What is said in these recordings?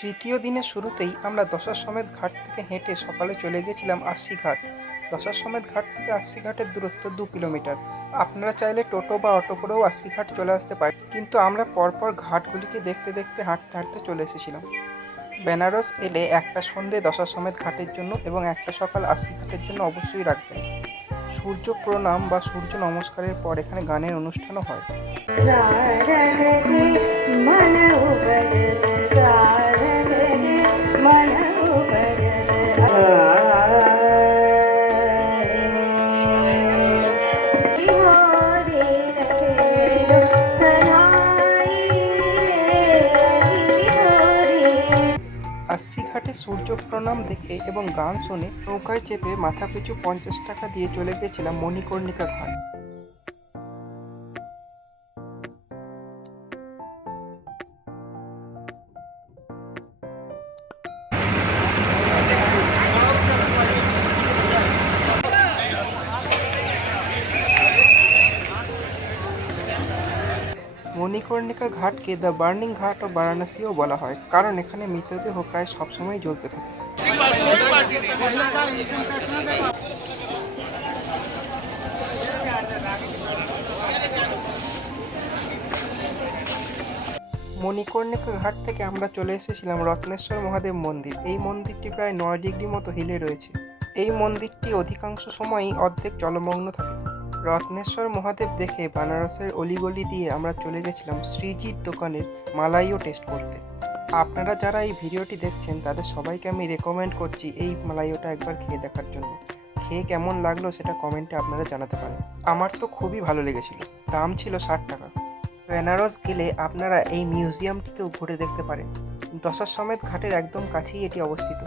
তৃতীয় দিনের শুরুতেই আমরা দশাশ্বমেধ ঘাট থেকে হেঁটে সকালে চলে গেছিলাম আশি ঘাট। দশাশ্বমেধ ঘাট থেকে আশি ঘাটের দূরত্ব 2 কিলোমিটার। আপনারা চাইলে টোটো বা অটো করেও আশি ঘাট চলে আসতে পারেন, কিন্তু আমরা পরপর ঘাটগুলিকে দেখতে দেখতে হাঁটতে হাঁটতে চলে এসেছিলাম। বেনারস এলে একটা সন্ধে দশাশ্বমেধ ঘাটের জন্য এবং একটা সকাল আশি ঘাটের জন্য অবশ্যই রাখবেন। সূর্য প্রণাম বা সূর্য নমস্কারের পর এখানে গানের অনুষ্ঠানও হয়। আশি ঘাটে সূর্য প্রণাম দেখে এবং গান শুনে নৌকায় চেপে মাথাপিছু 50 টাকা দিয়ে চলে গেছিলাম মণিকর্ণিকা ঘাট। মণিকর্ণিকা ঘাটকে দ্য বার্নিং ঘাট ও বারাণসীও বলা হয়, কারণ এখানে মৃতদেহ প্রায় সবসময় জ্বলতে থাকে। মণিকর্ণিকা ঘাট থেকে আমরা চলে এসেছিলাম রত্নেশ্বর মহাদেব মন্দির। এই মন্দিরটি প্রায় 9 ডিগ্রি মতো হিলে রয়েছে। এই মন্দিরটি অধিকাংশ সময়ই অর্ধেক জলমগ্ন থাকে। রত্নেশ্বর মহাদেব দেখে বানারসের অলিগলি দিয়ে আমরা চলে গেছিলাম শ্রীজির দোকানের মালাইও টেস্ট করতে। আপনারা যারা এই ভিডিওটি দেখছেন তাদের সবাইকে আমি রেকমেন্ড করছি এই মালাইওটা একবার খেয়ে দেখার জন্য। খেয়ে কেমন লাগলো সেটা কমেন্টে আপনারা জানাতে পারেন। আমার তো খুবই ভালো লেগেছিল। দাম ছিল 60 টাকা। বেনারস গেলে আপনারা এই মিউজিয়ামটিকেও ঘুরে দেখতে পারেন। দশাশ্বমেধ ঘাটের একদম কাছেই এটি অবস্থিত।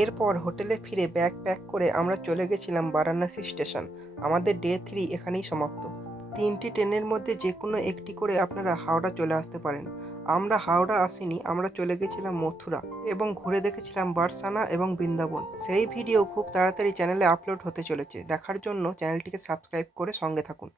এরপর হোটেলে ফিরে ব্যাগ প্যাক করে আমরা চলে গেছিলাম বারাণসী স্টেশন। আমাদের ডে 3 এখানেই সমাপ্ত। 3টি ট্রেনের মধ্যে যে কোনো একটি করে আপনারা হাওড়া চলে আসতে পারেন। আমরা হাওড়া আসিনি, আমরা চলে গেছিলাম মথুরা এবং ঘুরে দেখেছিলাম বারসানা এবং বৃন্দাবন। সেই ভিডিও খুব তাড়াতাড়ি চ্যানেলে আপলোড হতে চলেছে। দেখার জন্য চ্যানেলটিকে সাবস্ক্রাইব করে সঙ্গে থাকুন।